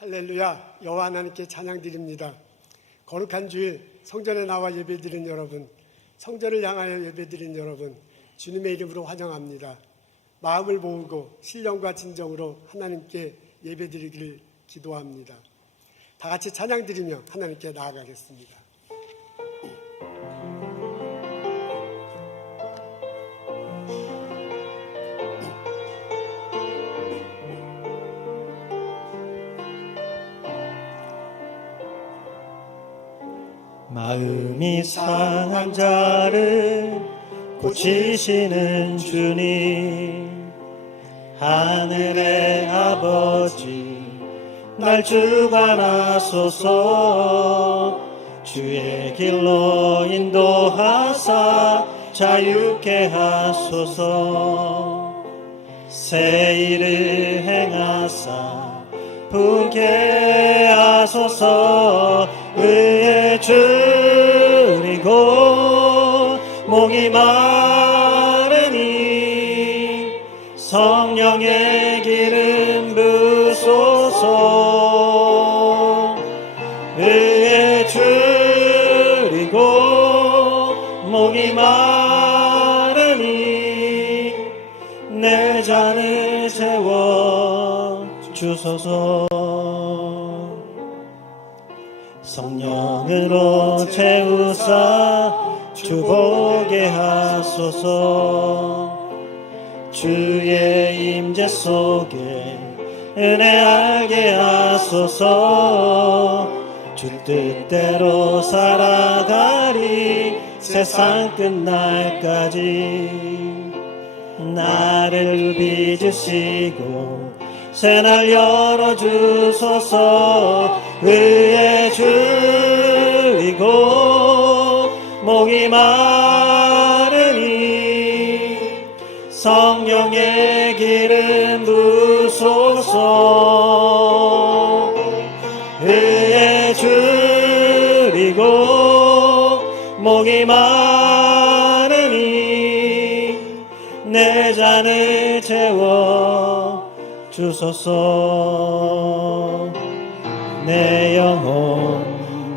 할렐루야, 여호와 하나님께 찬양드립니다. 거룩한 주일 성전에 나와 예배드린 여러분, 성전을 향하여 예배드린 여러분, 주님의 이름으로 환영합니다. 마음을 모으고 신령과 진정으로 하나님께 예배드리기를 기도합니다. 다 같이 찬양드리며 하나님께 나아가겠습니다. 마음이 상한 자를 고치시는 주님, 하늘의 아버지 날 주관하소서. 주의 길로 인도하사 자유케 하소서. 새 일을 행하사 분케 하소서. 의에 줄이고 목이 마르니 성령의 기름 부소서. 의에 줄이고 목이 마르니 내 잔을 채워 주소서. 성령으로 채우사 주보게 하소서. 주의 임재 속에 은혜 알게 하소서. 주 뜻대로 살아가리 세상 끝날까지. 나를 빚으시고 새날 열어주소서. 의에 줄이고 목이 마르니 성령의 기름 부소서. 의에 줄이고 목이 마르니 내 잔을 채워 주소서. 내 영혼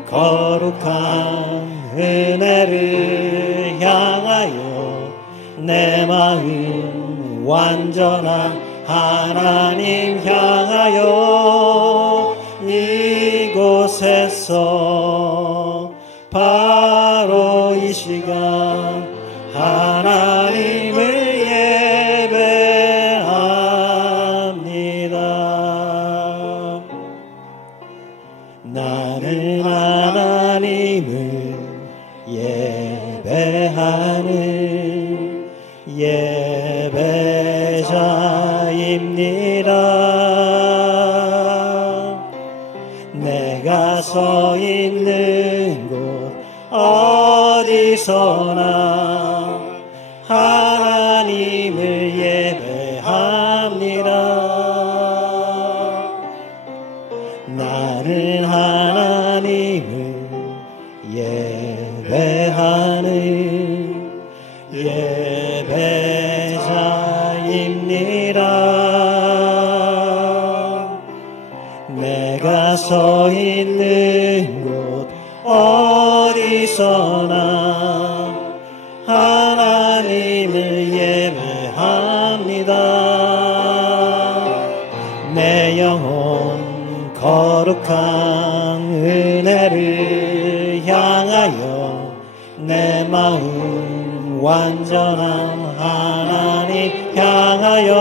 거룩한 은혜를 향하여 내 마음 완전한 하나님 향하여 이곳에서 바로 이 시간 하나님을 나는 하나님을 예배하는 예배자입니다. 내가 서 있는 곳 어디서나 하나님을 예배합니다. 나는 하나님을 예배하는 예배자입니다. 내가 서 있는 곳 어디서나 하나님을 예배합니다. 내 영혼 거룩한 은혜를 향하여 내 마음 완전한 하나님 향하여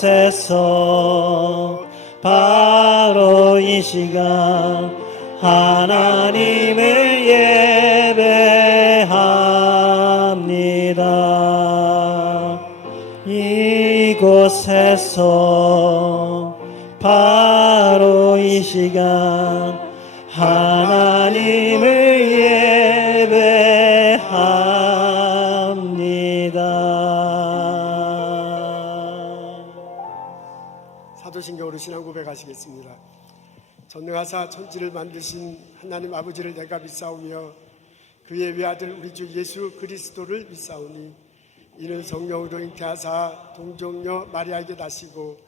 이곳에서 바로 이 시간 하나님을 예배합니다. 이곳에서 바로 이 시간 하나님을 예배합니다. 사도신경으로 신앙 고백하시겠습니다. 전능하사 천지를 만드신 하나님 아버지를 내가 믿사오며 그의 외아들 우리 주 예수 그리스도를 믿사오니 이는 성령으로 잉태하사 동정녀 마리아에게 나시고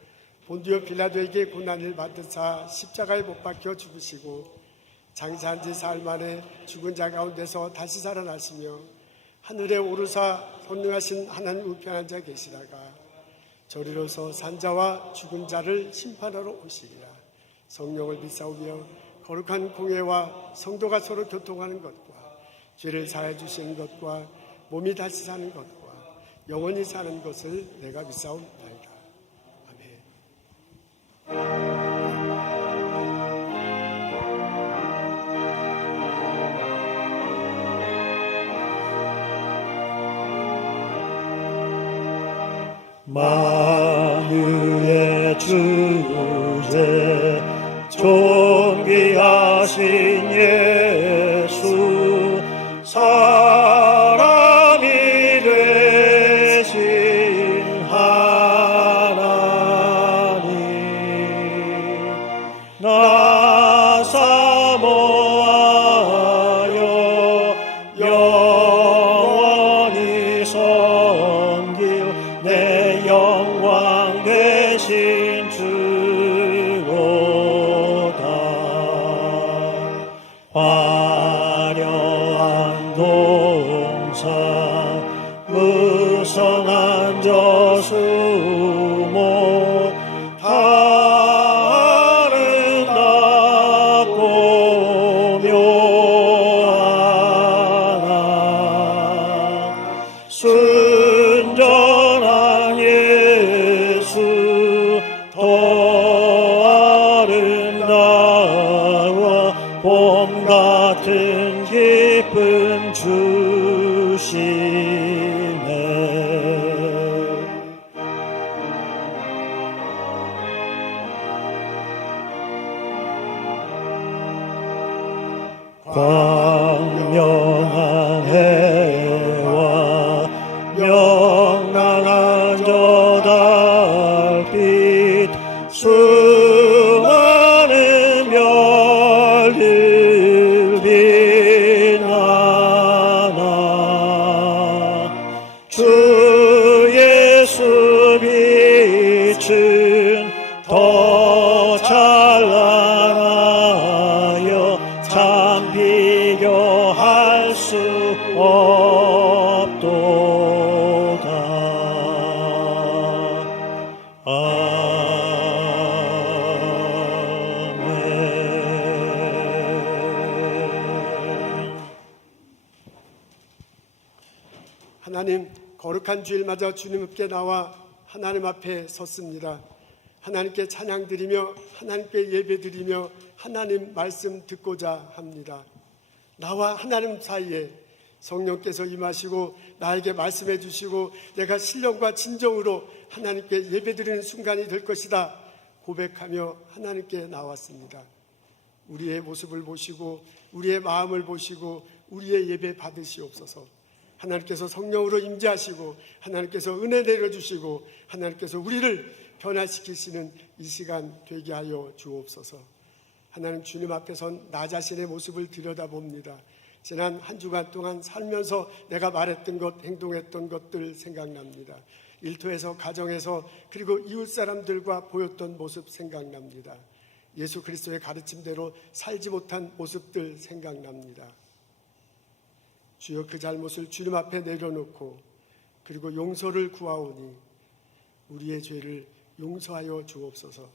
본디오 빌라도에게 고난을 받으사 십자가에 못 박혀 죽으시고 장사한 지 사흘 만에 죽은 자 가운데서 다시 살아나시며 하늘에 오르사 선능하신 하나님 우편한 자 계시다가 저리로서 산자와 죽은 자를 심판하러 오시리라. 성령을 믿사오며 거룩한 공예와 성도가 서로 교통하는 것과 죄를 사해 주시는 것과 몸이 다시 사는 것과 영원히 사는 것을 내가 믿사옵나이다. 아멘. 만유의 주제 존귀하신 예수 사람이 되신 하나님 나 사모하여 영원히 섬길 내 영광 되신 주로다. 화려한 동산 무성한 저수모 아름답고 묘하나 순전한 예수 더 아름다워 봄 같은 기쁨 주시네. 광명한 해와 명랑한 저 달빛 수많은 별들 빛나나 주 예수 빛은 더 찬란하여 참 비교할 수 없도다. 아멘. 하나님, 거룩한 주일 맞아 주님 앞에 나와 하나님 앞에 섰습니다. 하나님께 찬양드리며 하나님께 예배드리며 하나님 말씀 듣고자 합니다. 나와 하나님 사이에 성령께서 임하시고 나에게 말씀해 주시고 내가 신령과 진정으로 하나님께 예배드리는 순간이 될 것이다 고백하며 하나님께 나왔습니다. 우리의 모습을 보시고 우리의 마음을 보시고 우리의 예배 받으시옵소서. 하나님께서 성령으로 임재하시고 하나님께서 은혜 내려주시고 하나님께서 우리를 변화시키시는 이 시간 되게 하여 주옵소서. 하나님, 주님 앞에 선 나 자신의 모습을 들여다봅니다. 지난 한 주간 동안 살면서 내가 말했던 것, 행동했던 것들 생각납니다. 일터에서, 가정에서, 그리고 이웃 사람들과 보였던 모습 생각납니다. 예수 그리스도의 가르침대로 살지 못한 모습들 생각납니다. 주여, 그 잘못을 주님 앞에 내려놓고 그리고 용서를 구하오니 우리의 죄를 용서하여 주옵소서.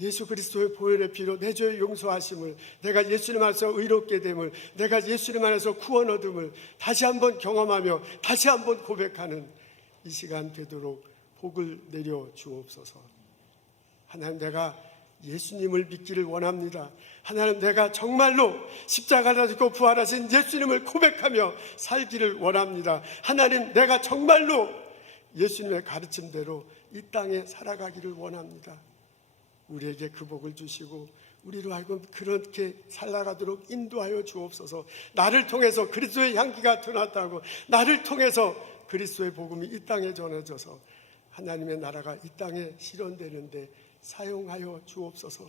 예수 그리스도의 보혈의 피로 내 죄의 용서하심을, 내가 예수님 안에서 의롭게 됨을, 내가 예수님 안에서 구원 얻음을 다시 한번 경험하며 다시 한번 고백하는 이 시간 되도록 복을 내려 주옵소서. 하나님, 내가 예수님을 믿기를 원합니다. 하나님, 내가 정말로 십자가를 지고 부활하신 예수님을 고백하며 살기를 원합니다. 하나님, 내가 정말로 예수님의 가르침대로 이 땅에 살아가기를 원합니다. 우리에게 그 복을 주시고 우리로 하여금 그렇게 살아가도록 인도하여 주옵소서. 나를 통해서 그리스도의 향기가 드러났다고, 나를 통해서 그리스도의 복음이 이 땅에 전해져서 하나님의 나라가 이 땅에 실현되는데 사용하여 주옵소서.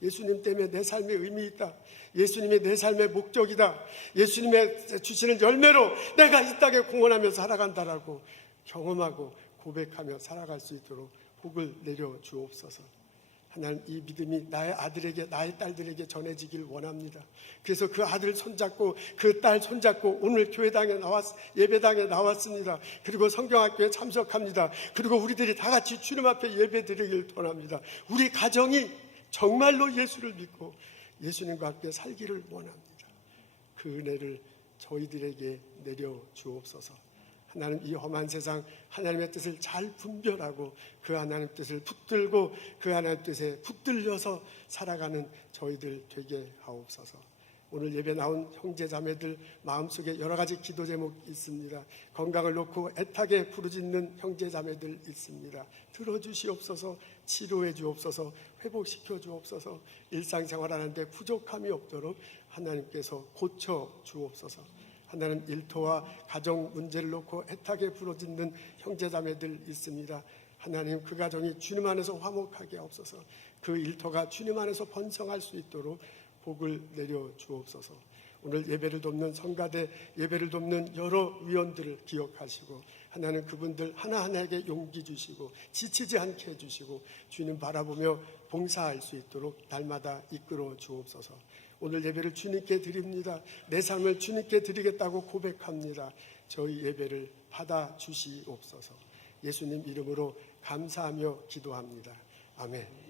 예수님 때문에 내 삶에 의미 있다. 예수님이 내 삶의 목적이다. 예수님의 주시는 열매로 내가 이 땅에 공헌하며 살아간다라고 경험하고 고백하며 살아갈 수 있도록 복을 내려 주옵소서. 하나님, 이 믿음이 나의 아들에게, 나의 딸들에게 전해지길 원합니다. 그래서 그 아들 손잡고 그 딸 손잡고 오늘 교회당에 예배당에 나왔습니다. 그리고 성경학교에 참석합니다. 그리고 우리들이 다 같이 주님 앞에 예배 드리길 원합니다. 우리 가정이 정말로 예수를 믿고 예수님과 함께 살기를 원합니다. 그 은혜를 저희들에게 내려 주옵소서. 하나님, 이 험한 세상 하나님의 뜻을 잘 분별하고 그 하나님 뜻을 붙들고 그 하나님 뜻에 붙들려서 살아가는 저희들 되게 하옵소서. 오늘 예배 나온 형제자매들 마음속에 여러 가지 기도 제목 있습니다. 건강을 놓고 애타게 부르짖는 형제자매들 있습니다. 들어주시옵소서. 치료해 주옵소서. 회복시켜 주옵소서. 일상생활하는데 부족함이 없도록 하나님께서 고쳐 주옵소서. 하나님, 일터와 가정 문제를 놓고 애타게 부르짖는 형제자매들 있습니다. 하나님, 그 가정이 주님 안에서 화목하게 하옵소서. 그 일터가 주님 안에서 번성할 수 있도록 복을 내려 주옵소서. 오늘 예배를 돕는 성가대, 예배를 돕는 여러 위원들을 기억하시고 하나님, 그분들 하나하나에게 용기 주시고 지치지 않게 해주시고 주님 바라보며 봉사할 수 있도록 날마다 이끌어 주옵소서. 오늘 예배를 주님께 드립니다. 내 삶을 주님께 드리겠다고 고백합니다. 저희 예배를 받아 주시옵소서. 예수님 이름으로 감사하며 기도합니다. 아멘.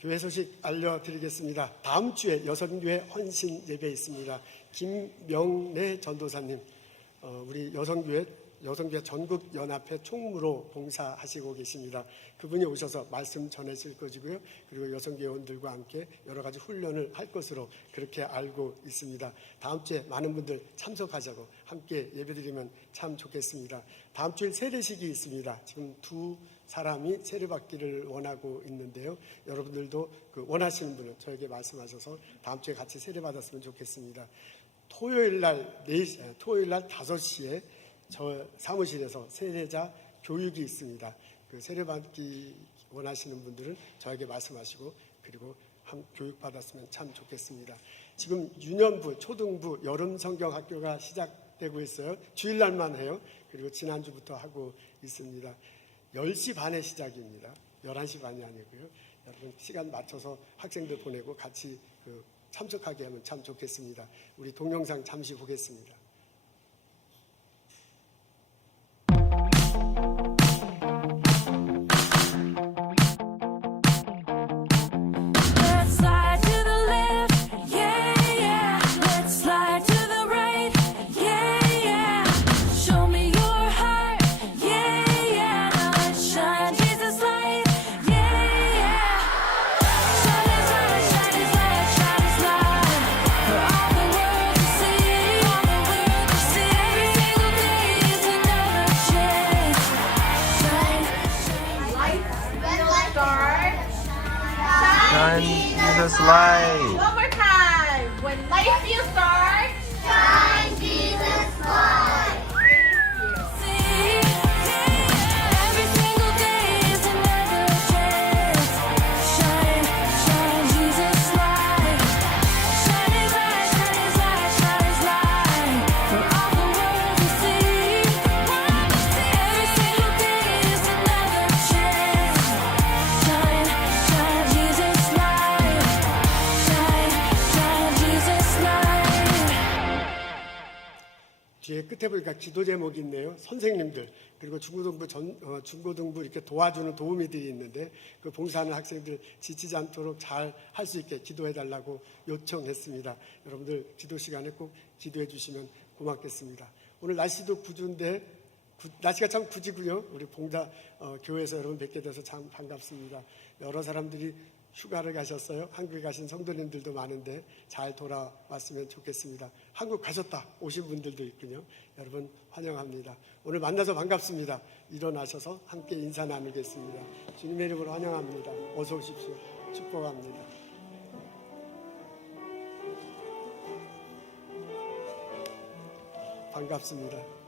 교회 소식 알려드리겠습니다. 다음 주에 여성교회 헌신 예배 있습니다. 김명래 전도사님, 우리 여성교회 전국연합회 총무로 봉사하시고 계십니다. 그분이 오셔서 말씀 전해질 것이고요. 그리고 여성교회원들과 함께 여러 가지 훈련을 할 것으로 그렇게 알고 있습니다. 다음 주에 많은 분들 참석하자고 함께 예배드리면 참 좋겠습니다. 다음 주에 세례식이 있습니다. 지금 두 사람이 세례받기를 원하고 있는데요. 여러분들도 그 원하시는 분은 저에게 말씀하셔서 다음 주에 같이 세례받았으면 좋겠습니다. 토요일 날 5시에 저 사무실에서 세례자 교육이 있습니다. 그 세례받기 원하시는 분들은 저에게 말씀하시고 그리고 교육받았으면 참 좋겠습니다. 지금 유년부, 초등부 여름 성경학교가 시작되고 있어요. 주일날만 해요. 그리고 지난주부터 하고 있습니다. 10시 반에 시작입니다. 11시 반이 아니고요. 여러분 시간 맞춰서 학생들 보내고 같이 참석하게 하면 참 좋겠습니다. 우리 동영상 잠시 보겠습니다. Shine Jesus light. One more time. When life you start, shine Jesus light. See, every single day is another chance. Shine, shine Jesus light. Shine His light, shine His light, shine His light for all the world to see. Every single day is another chance. Shine, shine Jesus light. Shine, shine Jesus light. 뒤에 끝에 보니까 기도 제목이 있네요. 선생님들 그리고 중고등부 이렇게 도와주는 도우미들이 있는데 그 봉사하는 학생들 지치지 않도록 잘 할 수 있게 기도해 달라고 요청했습니다. 여러분들 기도 시간에 꼭 기도해 주시면 고맙겠습니다. 오늘 날씨도 구준데 날씨가 참 구지고요. 우리 봉다 교회에서 여러분 뵙게 돼서 참 반갑습니다. 여러 사람들이 휴가를 가셨어요. 한국에 가신 성도님들도 많은데 잘 돌아왔으면 좋겠습니다. 한국 가셨다 오신 분들도 있군요. 여러분 환영합니다. 오늘 만나서 반갑습니다. 일어나셔서 함께 인사 나누겠습니다. 주님의 이름으로 환영합니다. 어서 오십시오. 축복합니다. 반갑습니다.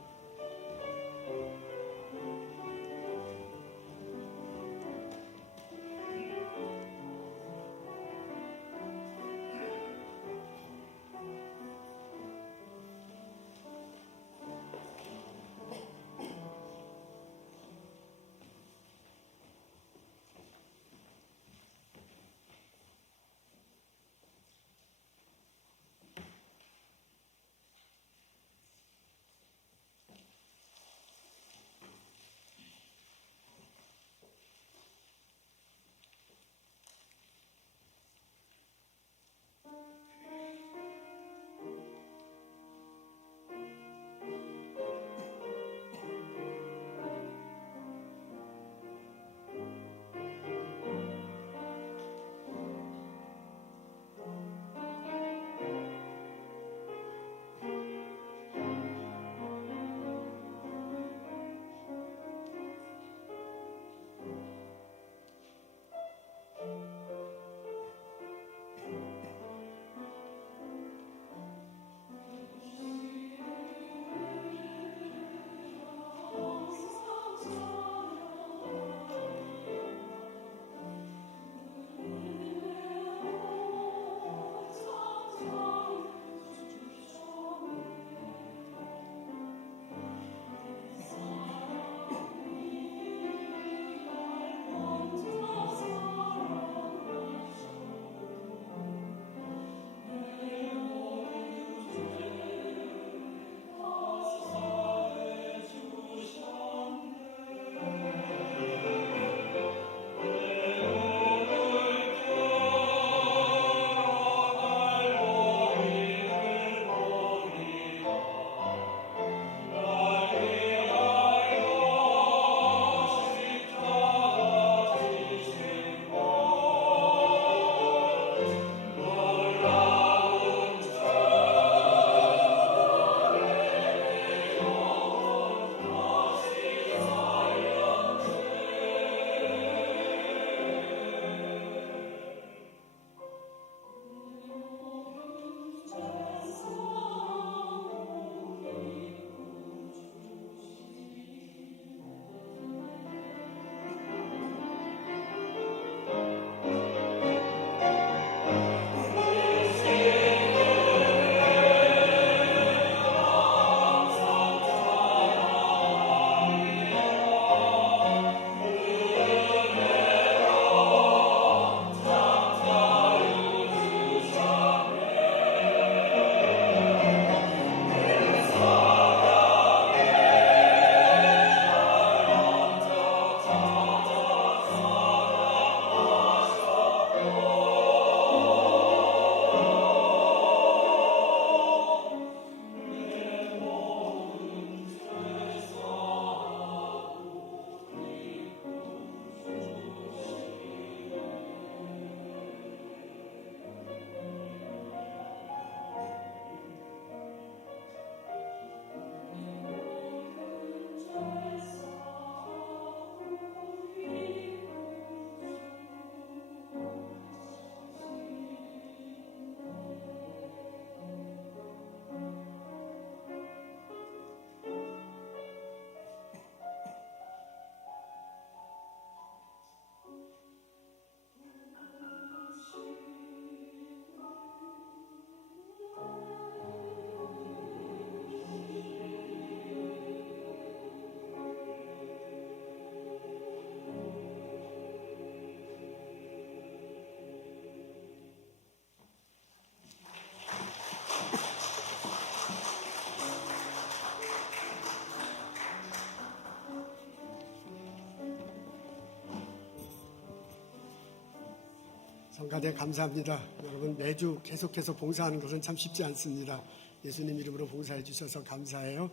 성가대 감사합니다. 여러분 매주 계속해서 봉사하는 것은 참 쉽지 않습니다. 예수님 이름으로 봉사해 주셔서 감사해요.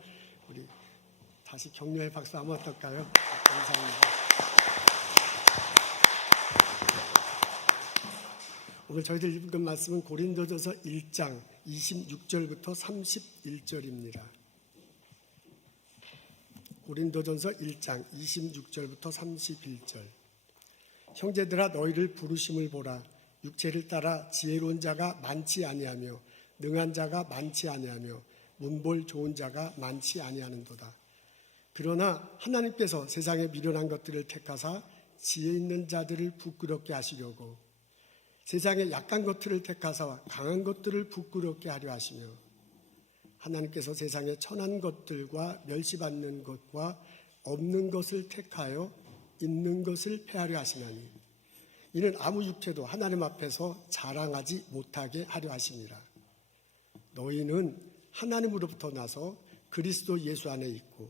우리 다시 격려의 박수 한번 어떨까요? 감사합니다. 오늘 저희들 읽은 말씀은 고린도전서 1장 26절부터 31절입니다. 고린도전서 1장 26절부터 31절. 형제들아 너희를 부르심을 보라. 육체를 따라 지혜로운 자가 많지 아니하며 능한 자가 많지 아니하며 문볼 좋은 자가 많지 아니하는도다. 그러나 하나님께서 세상에 미련한 것들을 택하사 지혜 있는 자들을 부끄럽게 하시려고 세상에 약한 것들을 택하사 강한 것들을 부끄럽게 하려 하시며 하나님께서 세상에 천한 것들과 멸시받는 것과 없는 것을 택하여 있는 것을 폐하려 하시나니 이는 아무 육체도 하나님 앞에서 자랑하지 못하게 하려 하시니라. 너희는 하나님으로부터 나서 그리스도 예수 안에 있고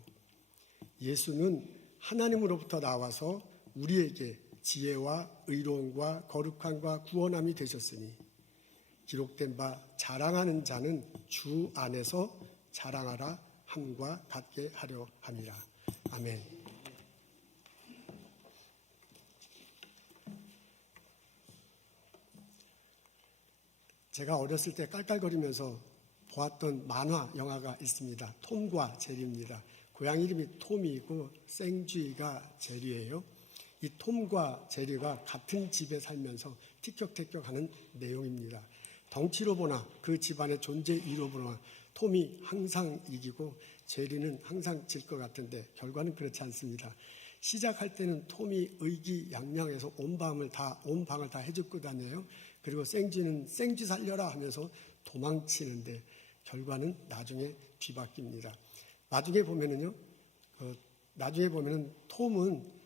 예수는 하나님으로부터 나와서 우리에게 지혜와 의로움과 거룩함과 구원함이 되셨으니 기록된 바 자랑하는 자는 주 안에서 자랑하라 함과 같게 하려 함이라. 아멘. 제가 어렸을 때 깔깔거리면서 보았던 만화 영화가 있습니다. 톰과 제리입니다. 고양이 이름이 톰이고 생쥐가 제리예요. 이 톰과 제리가 같은 집에 살면서 티격태격하는 내용입니다. 덩치로 보나 그 집안의 존재 이유로 보나 톰이 항상 이기고 제리는 항상 질 것 같은데 결과는 그렇지 않습니다. 시작할 때는 톰이 의기양양해서 온 방을 다 해줬고 다녀요. 그리고 생쥐는 생쥐 살려라 하면서 도망치는데 결과는 나중에 뒤바뀝니다. 나중에 보면은 톰은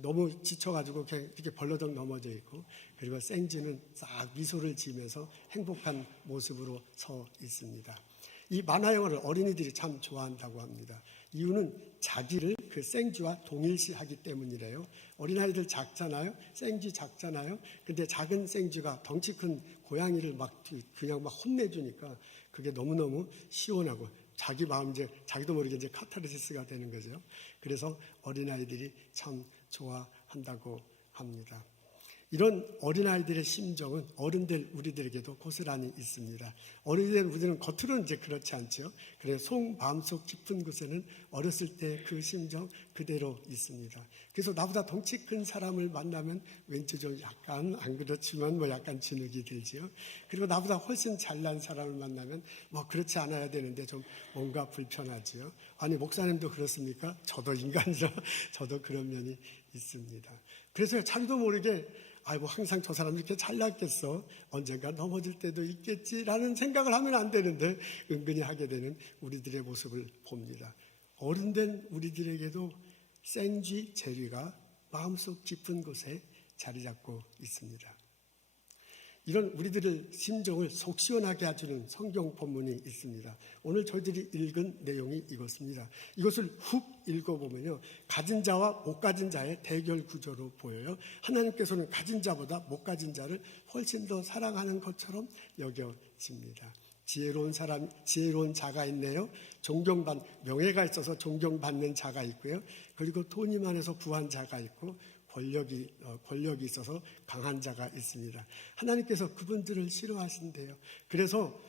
너무 지쳐가지고 이렇게 벌러덩 넘어져 있고 그리고 생쥐는 싹 미소를 지으면서 행복한 모습으로 서 있습니다. 이 만화 영화를 어린이들이 참 좋아한다고 합니다. 이유는 자기를 그 생쥐와 동일시하기 때문이래요. 어린아이들 작잖아요. 생쥐 작잖아요. 근데 작은 생쥐가 덩치 큰 고양이를 그냥 막 혼내주니까 그게 너무너무 시원하고 자기 마음 자기도 모르게 카타르시스가 되는 거죠. 그래서 어린아이들이 참 좋아한다고 합니다. 이런 어린아이들의 심정은 어른들 우리들에게도 고스란히 있습니다. 어른들 우리는 겉으로는 그렇지 않죠. 그래서 마음속 깊은 곳에는 어렸을 때 그 심정 그대로 있습니다. 그래서 나보다 덩치 큰 사람을 만나면 왠지 좀 약간 안 그렇지만 약간 진흙이 들지요. 그리고 나보다 훨씬 잘난 사람을 만나면 그렇지 않아야 되는데 좀 뭔가 불편하지요. 아니 목사님도 그렇습니까? 저도 인간이라 저도 그런 면이 있습니다. 그래서 자기도 모르게 항상 저 사람 이렇게 잘났겠어. 언젠가 넘어질 때도 있겠지라는 생각을 하면 안 되는데 은근히 하게 되는 우리들의 모습을 봅니다. 어른된 우리들에게도 생쥐 제리가 마음속 깊은 곳에 자리 잡고 있습니다. 이런 우리들의 심정을 속 시원하게 해주는 성경 본문이 있습니다. 오늘 저희들이 읽은 내용이 이것입니다. 이것을 훅 읽어보면요. 가진 자와 못 가진 자의 대결 구조로 보여요. 하나님께서는 가진 자보다 못 가진 자를 훨씬 더 사랑하는 것처럼 여겨집니다. 지혜로운 자가 있네요. 명예가 있어서 존경받는 자가 있고요. 그리고 돈이 많아서 부한 자가 있고 권력이 있어서 강한 자가 있습니다. 하나님께서 그분들을 싫어하신대요. 그래서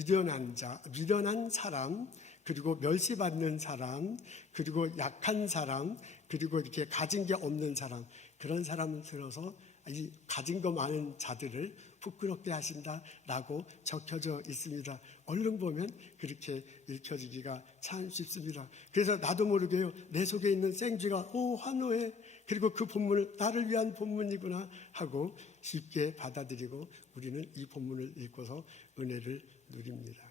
미련한 사람, 그리고 멸시받는 사람, 그리고 약한 사람, 그리고 이렇게 가진 게 없는 사람, 그런 사람을 들어서 이 가진 거 많은 자들을 부끄럽게 하신다라고 적혀져 있습니다. 얼른 보면 그렇게 읽혀지기가 참 쉽습니다. 그래서 나도 모르게요. 내 속에 있는 생쥐가 환호해. 그리고 그 본문을 나를 위한 본문이구나 하고 쉽게 받아들이고 우리는 이 본문을 읽고서 은혜를 누립니다.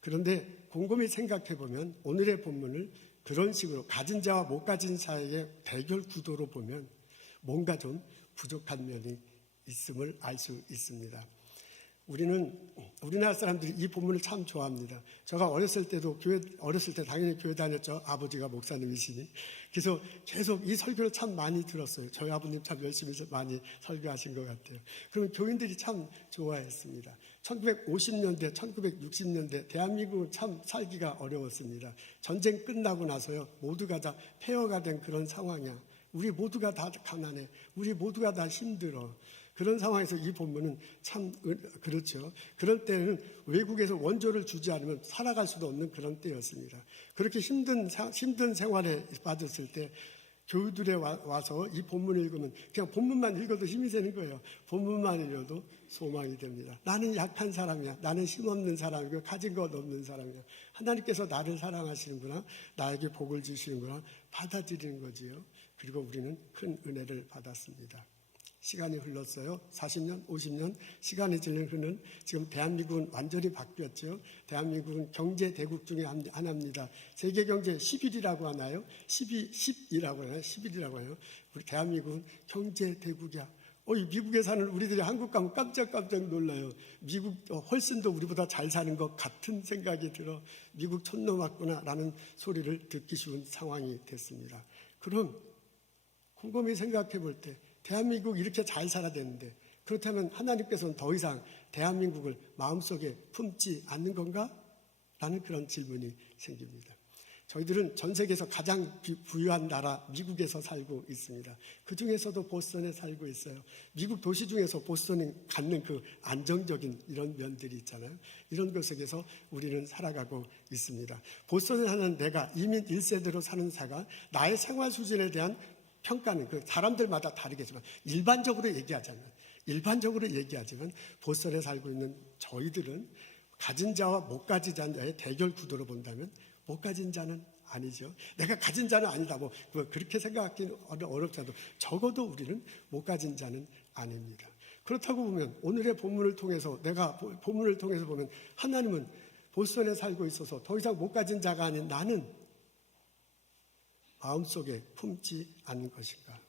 그런데 곰곰이 생각해 보면 오늘의 본문을 그런 식으로 가진 자와 못 가진 자에게 대결 구도로 보면 뭔가 좀 부족한 면이 있음을 알 수 있습니다. 우리나라 사람들이 이 본문을 참 좋아합니다. 제가 어렸을 때 당연히 교회 다녔죠. 아버지가 목사님이시니. 그래서 계속 이 설교를 참 많이 들었어요. 저희 아버님 참 열심히 많이 설교하신 것 같아요. 그러면 교인들이 참 좋아했습니다. 1950년대, 1960년대 대한민국은 참 살기가 어려웠습니다. 전쟁 끝나고 나서요. 모두가 다 폐허가 된 그런 상황이야. 우리 모두가 다 가난해. 우리 모두가 다 힘들어. 그런 상황에서 이 본문은 참 그렇죠. 그런 때는 외국에서 원조를 주지 않으면 살아갈 수도 없는 그런 때였습니다. 그렇게 힘든 생활에 빠졌을 때 교우들에 와서 이 본문을 읽으면 그냥 본문만 읽어도 힘이 되는 거예요. 본문만 읽어도 소망이 됩니다. 나는 약한 사람이야. 나는 힘없는 사람이고 가진 것 없는 사람이야. 하나님께서 나를 사랑하시는구나. 나에게 복을 주시는구나. 받아들이는 거지요. 그리고 우리는 큰 은혜를 받았습니다. 시간이 흘렀어요. 40년, 50년 시간이 흐르는 지금 대한민국은 완전히 바뀌었죠. 대한민국은 경제 대국 중에 하나입니다. 세계 경제 10위라고 하나요? 10위라고 하나요? 11위라고 해요. 우리 대한민국은 경제 대국이야. 미국에 사는 우리들이 한국 가면 깜짝깜짝 놀라요. 미국 훨씬 더 우리보다 잘 사는 것 같은 생각이 들어 미국 촌놈 왔구나라는 소리를 듣기 쉬운 상황이 됐습니다. 그럼 곰곰이 생각해 볼 때 대한민국 이렇게 잘 살아야 되는데 그렇다면 하나님께서는 더 이상 대한민국을 마음속에 품지 않는 건가? 라는 그런 질문이 생깁니다. 저희들은 전 세계에서 가장 부유한 나라 미국에서 살고 있습니다. 그 중에서도 보스턴에 살고 있어요. 미국 도시 중에서 보스턴이 갖는 그 안정적인 이런 면들이 있잖아요. 이런 곳에서 우리는 살아가고 있습니다. 보스턴에 사는 내가 이민 1세대로 사는 자가 나의 생활 수준에 대한 평가는 그 사람들마다 다르겠지만 일반적으로 얘기하지만 보스턴에 살고 있는 저희들은 가진 자와 못 가진 자의 대결 구도로 본다면 못 가진 자는 아니죠. 내가 가진 자는 아니다. 그렇게 생각하기는 어렵지도 적어도 우리는 못 가진 자는 아닙니다. 그렇다고 보면 오늘의 본문을 통해서 보면 하나님은 보스턴에 살고 있어서 더 이상 못 가진 자가 아닌 나는 마음속에 품지 않는 것인가?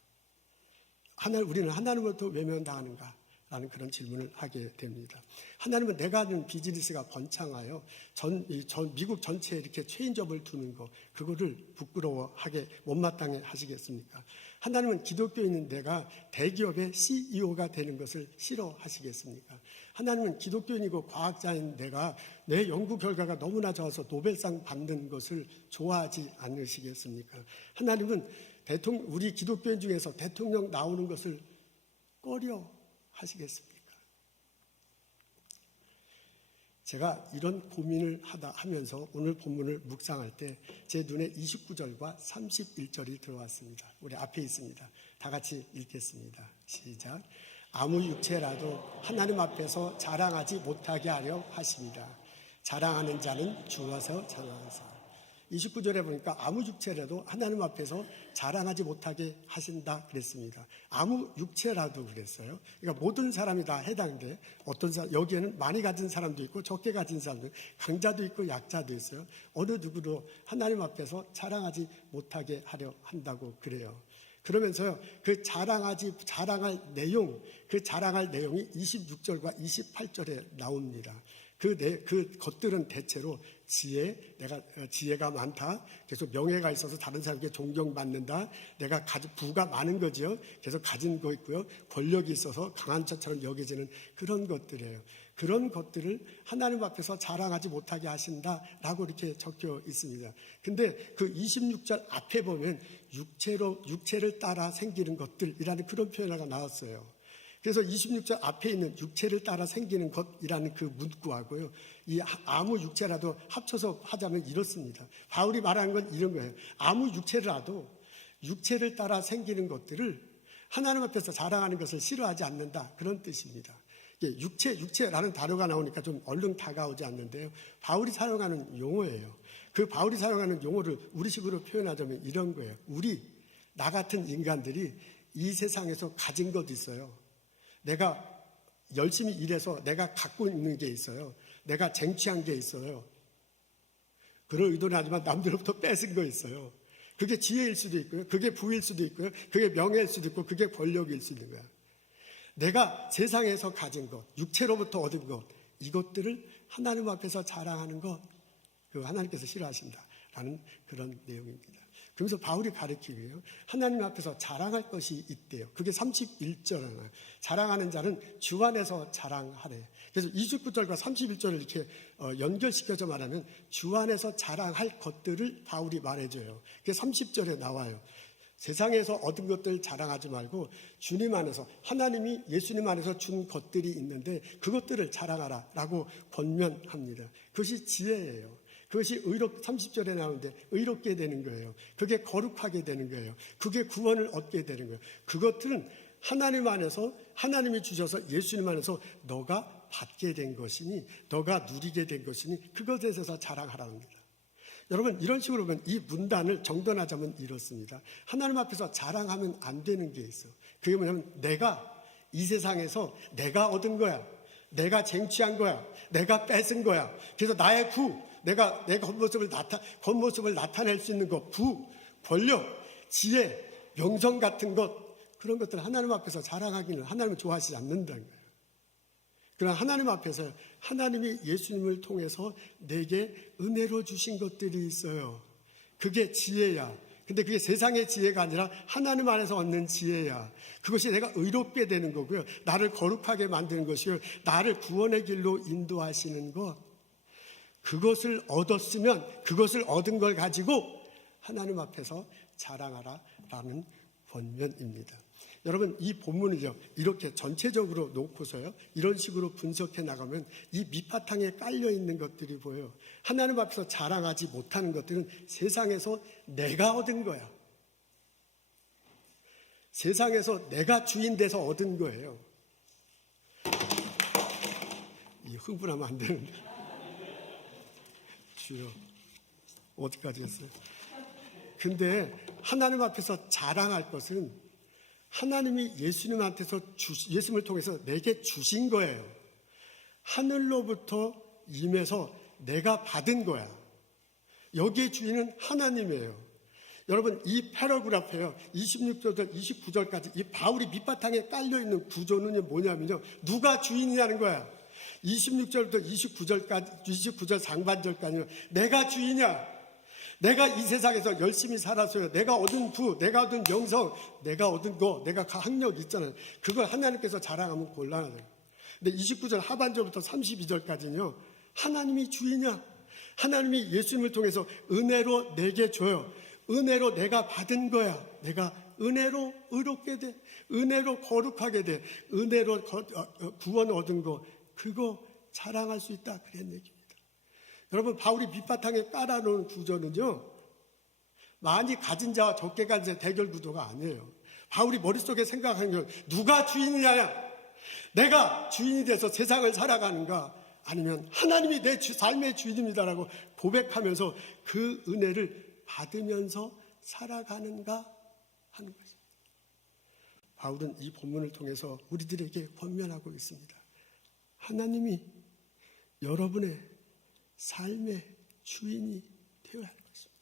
우리는 하나님으로부터 외면당하는가? 라는 그런 질문을 하게 됩니다. 하나님은 내가 하는 비즈니스가 번창하여 미국 전체에 이렇게 체인점을 두는 거, 그거를 부끄러워하게 못마땅해 하시겠습니까? 하나님은 기독교인인 내가 대기업의 CEO가 되는 것을 싫어하시겠습니까? 하나님은 기독교인이고 과학자인 내가 내 연구 결과가 너무나 좋아서 노벨상 받는 것을 좋아하지 않으시겠습니까? 하나님은 우리 기독교인 중에서 대통령 나오는 것을 꺼려 하시겠습니까? 제가 이런 고민을 하면서 오늘 본문을 묵상할 때 제 눈에 29절과 31절이 들어왔습니다. 우리 앞에 있습니다. 다 같이 읽겠습니다. 시작. 아무 육체라도 하나님 앞에서 자랑하지 못하게 하려 하십니다. 자랑하는 자는 주어서 자랑하사. 29절에 보니까 아무 육체라도 하나님 앞에서 자랑하지 못하게 하신다 그랬습니다. 아무 육체라도 그랬어요. 그러니까 모든 사람이 다 해당돼. 어떤 사람, 여기에는 많이 가진 사람도 있고 적게 가진 사람도 있고 강자도 있고 약자도 있어요. 어느 누구도 하나님 앞에서 자랑하지 못하게 하려 한다고 그래요. 그러면서요, 자랑할 내용이 26절과 28절에 나옵니다. 그 것들은 대체로 지혜가 많다. 계속 명예가 있어서 다른 사람에게 존경받는다. 내가 부가 많은 거죠. 계속 가진 거 있고요. 권력이 있어서 강한 자처럼 여겨지는 그런 것들이에요. 그런 것들을 하나님 앞에서 자랑하지 못하게 하신다라고 이렇게 적혀 있습니다. 근데 그 26절 앞에 보면 육체를 따라 생기는 것들이라는 그런 표현이 나왔어요. 그래서 26절 앞에 있는 육체를 따라 생기는 것이라는 그 문구하고요. 이 아무 육체라도 합쳐서 하자면 이렇습니다. 바울이 말하는 건 이런 거예요. 아무 육체라도 육체를 따라 생기는 것들을 하나님 앞에서 자랑하는 것을 싫어하지 않는다. 그런 뜻입니다. 육체라는 단어가 나오니까 좀 얼른 다가오지 않는데요. 바울이 사용하는 용어예요. 그 바울이 사용하는 용어를 우리식으로 표현하자면 이런 거예요. 나 같은 인간들이 이 세상에서 가진 것도 있어요. 내가 열심히 일해서 내가 갖고 있는 게 있어요. 내가 쟁취한 게 있어요. 그럴 의도는 하지만 남들로부터 뺏은 거 있어요. 그게 지혜일 수도 있고요. 그게 부일 수도 있고요. 그게 명예일 수도 있고 그게 권력일 수도 있는 거야. 내가 세상에서 가진 것, 육체로부터 얻은 것, 이것들을 하나님 앞에서 자랑하는 것, 하나님께서 싫어하신다라는 그런 내용입니다. 그러면서 바울이 가르치고요. 하나님 앞에서 자랑할 것이 있대요. 그게 31절에 자랑하는 자는 주 안에서 자랑하래. 그래서 29절과 31절을 이렇게 연결시켜서 말하면 주 안에서 자랑할 것들을 바울이 말해줘요. 그게 30절에 나와요. 세상에서 얻은 것들 자랑하지 말고 주님 안에서, 하나님이 예수님 안에서 준 것들이 있는데 그것들을 자랑하라 라고 권면합니다. 그것이 지혜예요. 그것이 30절에 나오는데 의롭게 되는 거예요. 그게 거룩하게 되는 거예요. 그게 구원을 얻게 되는 거예요. 그것들은 하나님 안에서, 하나님이 주셔서 예수님 안에서 너가 받게 된 것이니, 너가 누리게 된 것이니 그것에 대해서 자랑하라는 겁니다. 여러분, 이런 식으로 보면 이 문단을 정돈하자면 이렇습니다. 하나님 앞에서 자랑하면 안 되는 게 있어. 그게 뭐냐면 내가 이 세상에서 내가 얻은 거야, 내가 쟁취한 거야, 내가 뺏은 거야. 그래서 나의 내가 내 겉모습을 나타낼 수 있는 것, 권력, 지혜, 명성 같은 것, 그런 것들 하나님 앞에서 자랑하기는 하나님은 좋아하시지 않는다는 거예요. 그러나 하나님 앞에서 하나님이 예수님을 통해서 내게 은혜로 주신 것들이 있어요. 그게 지혜야. 근데 그게 세상의 지혜가 아니라 하나님 안에서 얻는 지혜야. 그것이 내가 의롭게 되는 거고요. 나를 거룩하게 만드는 것이요. 나를 구원의 길로 인도하시는 것. 그것을 얻었으면 그것을 얻은 걸 가지고 하나님 앞에서 자랑하라라는 권면입니다. 여러분, 이 본문을요, 이렇게 전체적으로 놓고서요, 이런 식으로 분석해 나가면 이 밑바탕에 깔려 있는 것들이 보여요. 하나님 앞에서 자랑하지 못하는 것들은 세상에서 내가 얻은 거야. 세상에서 내가 주인 돼서 얻은 거예요. 이 흥분하면 안 되는데. 주여, 어디까지 했어요? 근데 하나님 앞에서 자랑할 것은 하나님이 예수님을 통해서 내게 주신 거예요. 하늘로부터 임해서 내가 받은 거야. 여기에 주인은 하나님이에요. 여러분, 이 패러그래프에요, 26절부터 29절까지 이 바울이 밑바탕에 깔려있는 구조는 뭐냐면요, 누가 주인이냐는 거야. 26절부터 29절 상반절까지는 내가 주인이야. 내가 이 세상에서 열심히 살았어요. 내가 얻은 내가 얻은 명성, 내가 얻은 거, 내가 학력 있잖아요. 그걸 하나님께서 자랑하면 곤란하죠. 근데 29절 하반절부터 32절까지는요, 하나님이 주인이야. 하나님이 예수님을 통해서 은혜로 내게 줘요. 은혜로 내가 받은 거야. 내가 은혜로 의롭게 돼. 은혜로 거룩하게 돼. 은혜로 구원 얻은 거, 그거 자랑할 수 있다. 그런 얘기입니다. 여러분, 바울이 밑바탕에 깔아놓은 구조는요, 많이 가진 자와 적게 가진 자의 대결 구도가 아니에요. 바울이 머릿속에 생각하는 건 누가 주인이냐? 내가 주인이 돼서 세상을 살아가는가? 아니면 하나님이 내 삶의 주인입니다라고 고백하면서 그 은혜를 받으면서 살아가는가 하는 것입니다. 바울은 이 본문을 통해서 우리들에게 권면하고 있습니다. 하나님이 여러분의 삶의 주인이 되어야 할 것입니다.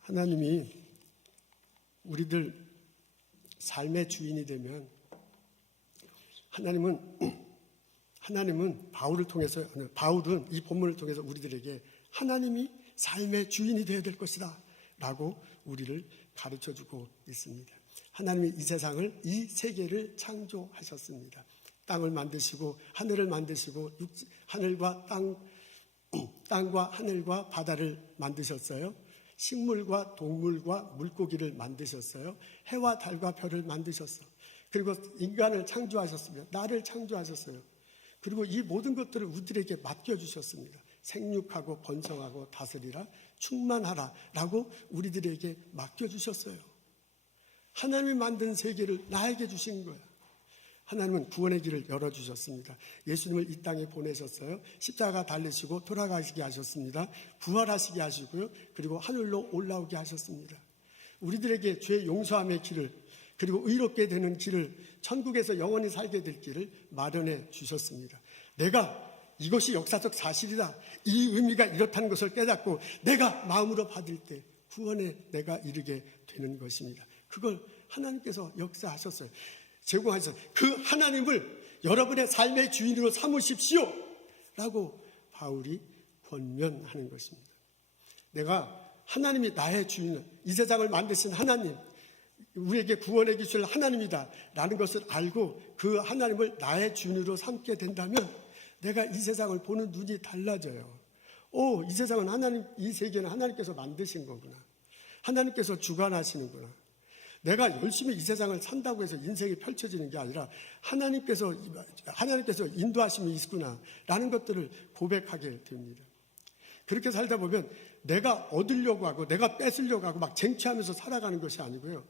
하나님이 우리들 삶의 주인이 되면 하나님은 바울은 이 본문을 통해서 우리들에게 하나님이 삶의 주인이 되어야 될 것이다 라고 우리를 가르쳐주고 있습니다. 하나님이 이 세상을, 이 세계를 창조하셨습니다. 땅을 만드시고 하늘을 만드시고 하늘과 땅과 하늘과 바다를 만드셨어요. 식물과 동물과 물고기를 만드셨어요. 해와 달과 별을 만드셨어. 그리고 인간을 창조하셨습니다. 나를 창조하셨어요. 그리고 이 모든 것들을 우리들에게 맡겨주셨습니다. 생육하고 번성하고 다스리라, 충만하라 라고 우리들에게 맡겨주셨어요. 하나님이 만든 세계를 나에게 주신 거야. 하나님은 구원의 길을 열어주셨습니다. 예수님을 이 땅에 보내셨어요. 십자가 달리시고 돌아가시게 하셨습니다. 부활하시게 하시고요. 그리고 하늘로 올라오게 하셨습니다. 우리들에게 죄 용서함의 길을, 그리고 의롭게 되는 길을, 천국에서 영원히 살게 될 길을 마련해 주셨습니다. 내가 이것이 역사적 사실이다, 이 의미가 이렇다는 것을 깨닫고 내가 마음으로 받을 때 구원에 내가 이르게 되는 것입니다. 그걸 하나님께서 역사하셨어요. 제공하셨어요. 그 하나님을 여러분의 삶의 주인으로 삼으십시오 라고 바울이 권면하는 것입니다. 내가 하나님이 나의 주인, 이 세상을 만드신 하나님, 우리에게 구원의 기술 하나님이다 라는 것을 알고 그 하나님을 나의 주인으로 삼게 된다면 내가 이 세상을 보는 눈이 달라져요. 이 세상은 이 세계는 하나님께서 만드신 거구나. 하나님께서 주관하시는구나. 내가 열심히 이 세상을 산다고 해서 인생이 펼쳐지는 게 아니라 하나님께서 인도하심이 있구나 라는 것들을 고백하게 됩니다. 그렇게 살다 보면 내가 얻으려고 하고 내가 뺏으려고 하고 막 쟁취하면서 살아가는 것이 아니고요.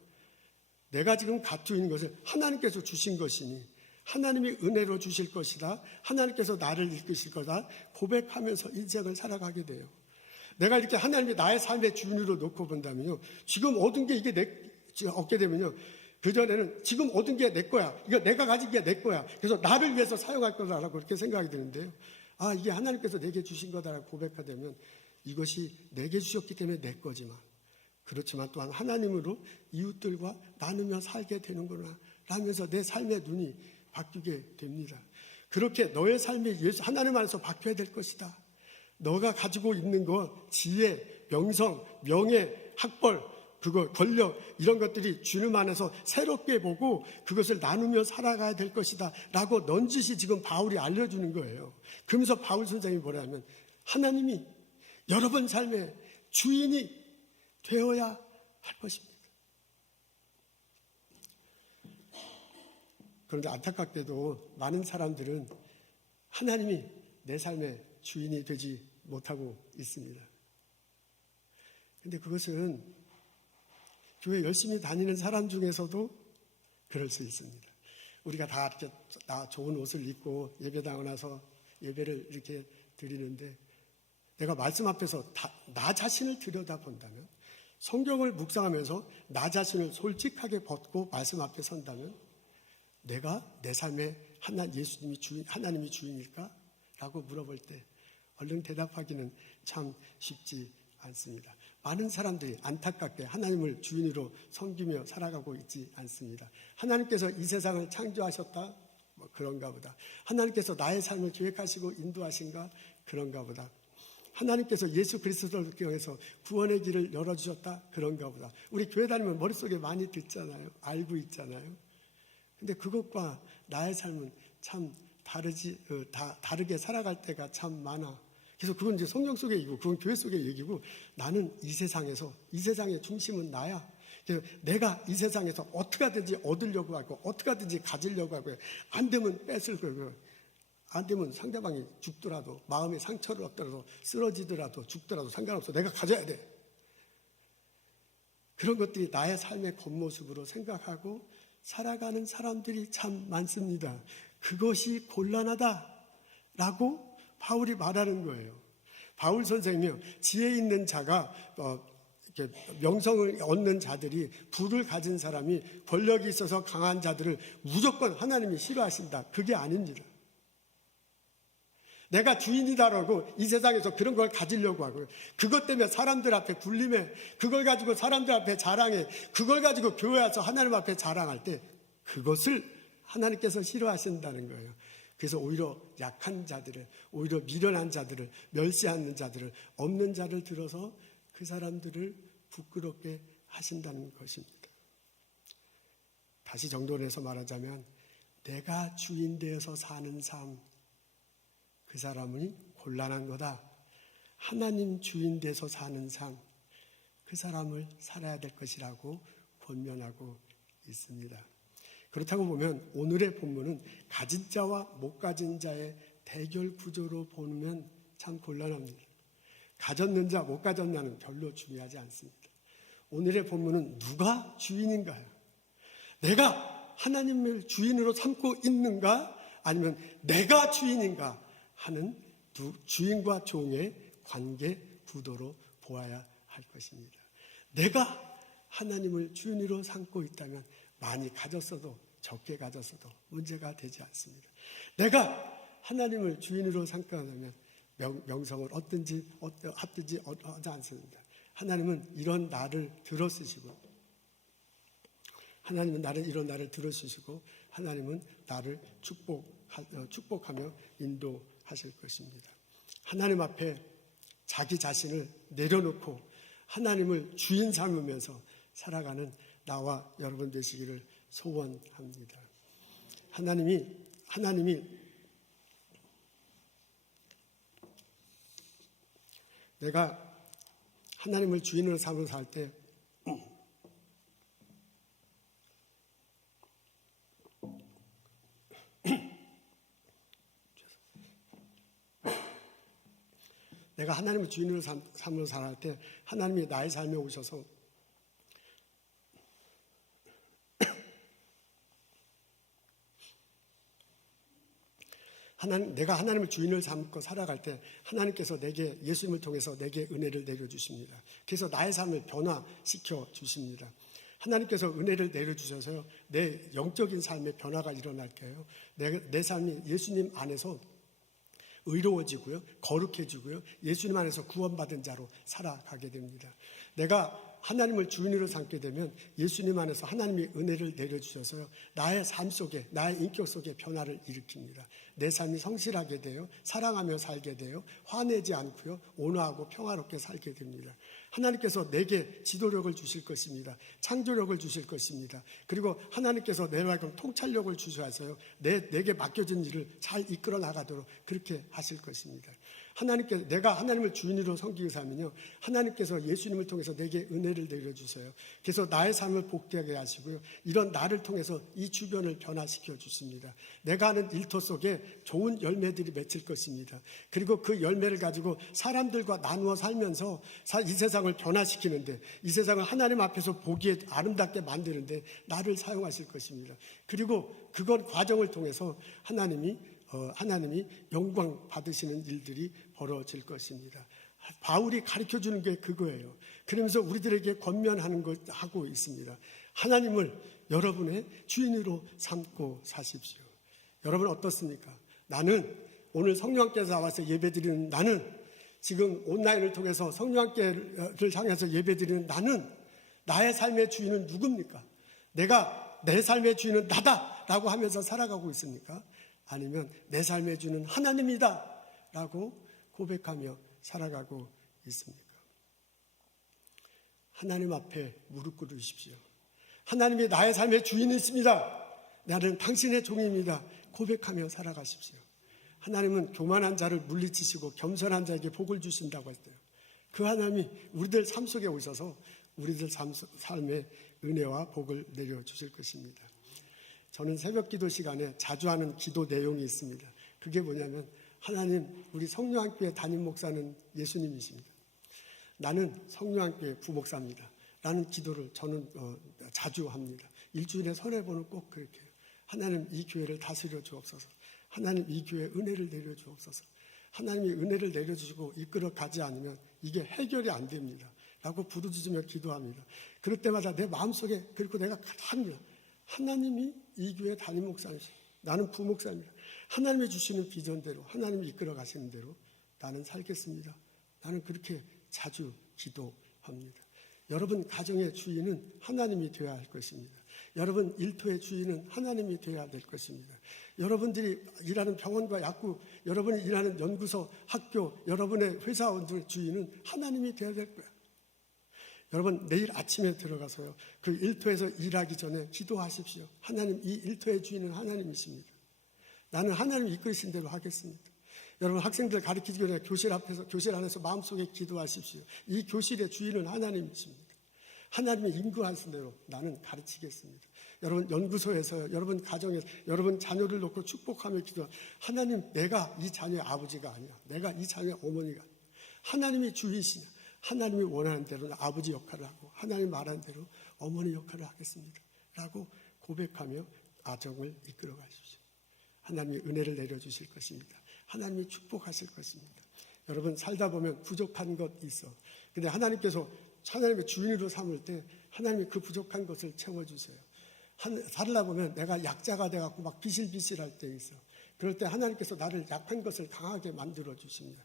내가 지금 가지고 있는 것을 하나님께서 주신 것이니 하나님이 은혜로 주실 것이다. 하나님께서 나를 이끄실 거다. 고백하면서 인생을 살아가게 돼요. 내가 이렇게 하나님이 나의 삶의 주인으로 놓고 본다면요. 지금 얻은 게 얻게 되면요. 그전에는 지금 얻은 게 내 거야. 이거 내가 가진 게 내 거야. 그래서 나를 위해서 사용할 거다라고 그렇게 생각이 드는데요. 이게 하나님께서 내게 주신 거다라고 고백하되면 이것이 내게 주셨기 때문에 내 거지만 그렇지만 또한 하나님으로 이웃들과 나누며 살게 되는구나 라면서 내 삶의 눈이 바뀌게 됩니다. 그렇게 너의 삶이 예수 하나님 안에서 바뀌어야 될 것이다. 너가 가지고 있는 것, 지혜, 명성, 명예, 학벌, 권력 이런 것들이 주님 안에서 새롭게 보고 그것을 나누며 살아가야 될 것이다 라고 넌지시 지금 바울이 알려주는 거예요. 그러면서 바울 선생님이 뭐라면 하나님이 여러분 삶의 주인이 되어야 할 것입니다. 그런데 안타깝게도 많은 사람들은 하나님이 내 삶의 주인이 되지 못하고 있습니다. 그런데 그것은 교회 열심히 다니는 사람 중에서도 그럴 수 있습니다. 우리가 다 이렇게 좋은 옷을 입고 예배당에 나서 예배를 이렇게 드리는데 내가 말씀 앞에서 나 자신을 들여다본다면 성경을 묵상하면서 나 자신을 솔직하게 벗고 말씀 앞에 선다면 내가 내 삶에 하나님이 주인일까? 라고 물어볼 때 얼른 대답하기는 참 쉽지 않습니다. 많은 사람들이 안타깝게 하나님을 주인으로 섬기며 살아가고 있지 않습니다. 하나님께서 이 세상을 창조하셨다? 그런가 보다. 하나님께서 나의 삶을 계획하시고 인도하신가? 그런가 보다. 하나님께서 예수 그리스도를 통해서 구원의 길을 열어주셨다? 그런가 보다. 우리 교회 다니면 머릿속에 많이 듣잖아요. 알고 있잖아요. 근데 그것과 나의 삶은 참 다르게 살아갈 때가 참 많아. 그래서 그건 이제 성경 속의 얘기고, 그건 교회 속의 얘기고, 나는 이 세상의 중심은 나야. 그래서 내가 이 세상에서 어떻게 하든지 얻으려고 하고, 어떻게 하든지 가지려고 하고, 안 되면 뺏을 거고, 안 되면 상대방이 죽더라도, 마음에 상처를 얻더라도, 쓰러지더라도, 죽더라도 상관없어. 내가 가져야 돼. 그런 것들이 나의 삶의 겉모습으로 생각하고 살아가는 사람들이 참 많습니다. 그것이 곤란하다라고 바울이 말하는 거예요. 바울 선생님이요, 지혜 있는 자가 이렇게 명성을 얻는 자들이, 부를 가진 사람이, 권력이 있어서 강한 자들을 무조건 하나님이 싫어하신다. 그게 아닙니다. 내가 주인이다라고 이 세상에서 그런 걸 가지려고 하고, 그것 때문에 사람들 앞에 굴림해, 그걸 가지고 사람들 앞에 자랑해, 그걸 가지고 교회 와서 하나님 앞에 자랑할 때 그것을 하나님께서 싫어하신다는 거예요. 그래서 오히려 약한 자들을, 오히려 미련한 자들을, 멸시하는 자들을, 없는 자를 들어서 그 사람들을 부끄럽게 하신다는 것입니다. 다시 정돈해서 말하자면 내가 주인 되어서 사는 삶, 그 사람이 곤란한 거다. 하나님 주인 돼서 사는 삶, 그 사람을 살아야 될 것이라고 권면하고 있습니다. 그렇다고 보면 오늘의 본문은 가진 자와 못 가진 자의 대결 구조로 보면 참 곤란합니다. 가졌는 자, 못 가졌냐는 별로 중요하지 않습니다. 오늘의 본문은 누가 주인인가요? 내가 하나님을 주인으로 삼고 있는가? 아니면 내가 주인인가? 하는 주인과 종의 관계 구도로 보아야 할 것입니다. 내가 하나님을 주인으로 삼고 있다면 많이 가졌어도 적게 가졌어도 문제가 되지 않습니다. 내가 하나님을 주인으로 삼고 하면 명성을 얻든지 하지 않습니다. 하나님은 이런 나를 들어쓰시고, 하나님은 이런 나를 들어주시고, 하나님은 나를 축복하며 인도하실 것입니다. 하나님 앞에 자기 자신을 내려놓고 하나님을 주인 삼으면서 살아가는 나와 여러분 되시기를 소원합니다. 하나님이 내가 하나님을 주인으로 삼으로 살 때 내가 하나님을 주인으로 삼으로 살아갈 때 하나님이 나의 삶에 오셔서 내가 하나님을 주인을 삼고 살아갈 때 하나님께서 내게 예수님을 통해서 내게 은혜를 내려주십니다. 그래서 나의 삶을 변화시켜 주십니다. 하나님께서 은혜를 내려주셔서요, 내 영적인 삶의 변화가 일어날 거예요. 내 삶이 예수님 안에서 의로워지고요, 거룩해지고요, 예수님 안에서 구원받은 자로 살아가게 됩니다. 내가 하나님을 주인으로 삼게 되면 예수님 안에서 하나님이 은혜를 내려주셔서요, 나의 삶 속에, 나의 인격 속에 변화를 일으킵니다. 내 삶이 성실하게 돼요, 사랑하며 살게 돼요, 화내지 않고요, 온화하고 평화롭게 살게 됩니다. 하나님께서 내게 지도력을 주실 것입니다. 창조력을 주실 것입니다. 그리고 하나님께서 내로 하여금 통찰력을 주셔서요, 내게 맡겨진 일을 잘 이끌어 나가도록 그렇게 하실 것입니다. 내가 하나님을 주인으로 섬기고 살면요, 하나님께서 예수님을 통해서 내게 은혜를 내려주세요. 그래서 나의 삶을 복되게 하시고요, 이런 나를 통해서 이 주변을 변화시켜 주십니다. 내가 하는 일터 속에 좋은 열매들이 맺힐 것입니다. 그리고 그 열매를 가지고 사람들과 나누어 살면서 이 세상을 변화시키는데, 이 세상을 하나님 앞에서 보기에 아름답게 만드는데 나를 사용하실 것입니다. 그리고 그건 과정을 통해서 하나님이 영광 받으시는 일들이 벌어질 것입니다. 바울이 가르쳐주는 게 그거예요. 그러면서 우리들에게 권면하는 것 하고 있습니다. 하나님을 여러분의 주인으로 삼고 사십시오. 여러분 어떻습니까? 나는 오늘 성령께서 나와서 예배드리는 나는, 지금 온라인을 통해서 성령께를 향해서 예배드리는 나는, 나의 삶의 주인은 누굽니까? 내가 내 삶의 주인은 나다라고 하면서 살아가고 있습니까? 아니면 내 삶의 주는 하나님이다 라고 고백하며 살아가고 있습니까? 하나님 앞에 무릎 꿇으십시오. 하나님이 나의 삶의 주인이십니다. 나는 당신의 종입니다. 고백하며 살아가십시오. 하나님은 교만한 자를 물리치시고 겸손한 자에게 복을 주신다고 했어요. 그 하나님이 우리들 삶 속에 오셔서 우리들 삶의 은혜와 복을 내려주실 것입니다. 저는 새벽 기도 시간에 자주 하는 기도 내용이 있습니다. 그게 뭐냐면, 하나님, 우리 성령교회 담임 목사는 예수님이십니다. 나는 성령교회 부목사입니다. 라는 기도를 저는 자주 합니다. 일주일에 3-4번은 꼭 그렇게 해요. 하나님, 이 교회를 다스려 주옵소서. 하나님, 이 교회에 은혜를 내려 주옵소서. 하나님이 은혜를 내려주시고 이끌어 가지 않으면 이게 해결이 안 됩니다. 라고 부르짖으며 기도합니다. 그럴 때마다 내 마음속에, 그리고 내가 합니다. 하나님이 이 교회 담임 목사이시고 나는 부목사입니다. 하나님이 주시는 비전대로, 하나님이 이끌어 가시는 대로 나는 살겠습니다. 나는 그렇게 자주 기도합니다. 여러분 가정의 주인은 하나님이 되어야 할 것입니다. 여러분 일터의 주인은 하나님이 되어야 될 것입니다. 여러분들이 일하는 병원과 약국, 여러분이 일하는 연구소, 학교, 여러분의 회사원들의 주인은 하나님이 되어야 될 거야. 여러분 내일 아침에 들어가서요, 그 일터에서 일하기 전에 기도하십시오. 하나님, 이 일터의 주인은 하나님이십니다. 나는 하나님이 이끌으신 대로 하겠습니다. 여러분 학생들 가르치기 전에 교실 안에서 마음속에 기도하십시오. 이 교실의 주인은 하나님이십니다. 하나님이 인도하신 대로 나는 가르치겠습니다. 여러분 연구소에서, 여러분 가정에서, 여러분 자녀를 놓고 축복하며 기도하. 하나님, 내가 이 자녀의 아버지가 아니야. 내가 이 자녀의 어머니가 아니야. 하나님이 주이시냐. 하나님이 원하는 대로 아버지 역할을 하고, 하나님 말하는 대로 어머니 역할을 하겠습니다. 라고 고백하며 가정을 이끌어 가십시오. 하나님이 은혜를 내려주실 것입니다. 하나님이 축복하실 것입니다. 여러분 살다 보면 부족한 것 있어. 근데 하나님께서 하나님의 주인으로 삼을 때 하나님이 그 부족한 것을 채워주세요. 살다 보면 내가 약자가 돼갖고 막 비실비실할 때 있어. 그럴 때 하나님께서 나를 약한 것을 강하게 만들어 주십니다.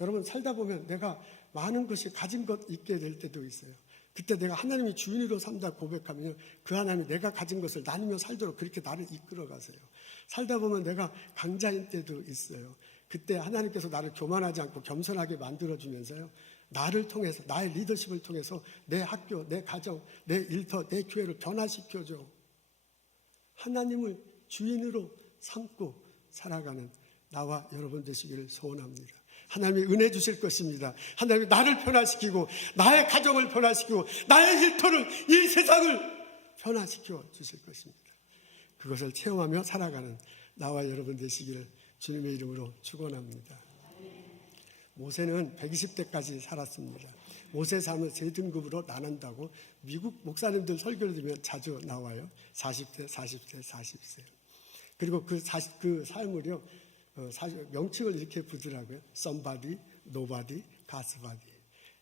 여러분 살다 보면 내가 많은 것이 가진 것 있게 될 때도 있어요. 그때 내가 하나님이 주인으로 삼다 고백하면 그 하나님이 내가 가진 것을 나누며 살도록 그렇게 나를 이끌어 가세요. 살다 보면 내가 강자인 때도 있어요. 그때 하나님께서 나를 교만하지 않고 겸손하게 만들어주면서요, 나를 통해서, 나의 리더십을 통해서 내 학교, 내 가정, 내 일터, 내 교회를 변화시켜줘. 하나님을 주인으로 삼고 살아가는 나와 여러분 되시기를 소원합니다. 하나님이 은혜 주실 것입니다. 하나님이 나를 변화시키고 나의 가정을 변화시키고 나의 일터를, 이 세상을 변화시켜 주실 것입니다. 그것을 체험하며 살아가는 나와 여러분 되시기를 주님의 이름으로 축원합니다. 모세는 120대까지 살았습니다. 모세 삶을 세 등급으로 나눈다고 미국 목사님들 설교를 들으면 자주 나와요. 40세, 40세, 40세. 그리고 그 삶을요, 명칭을 이렇게 부르더라고요. Somebody, Nobody, Godbody.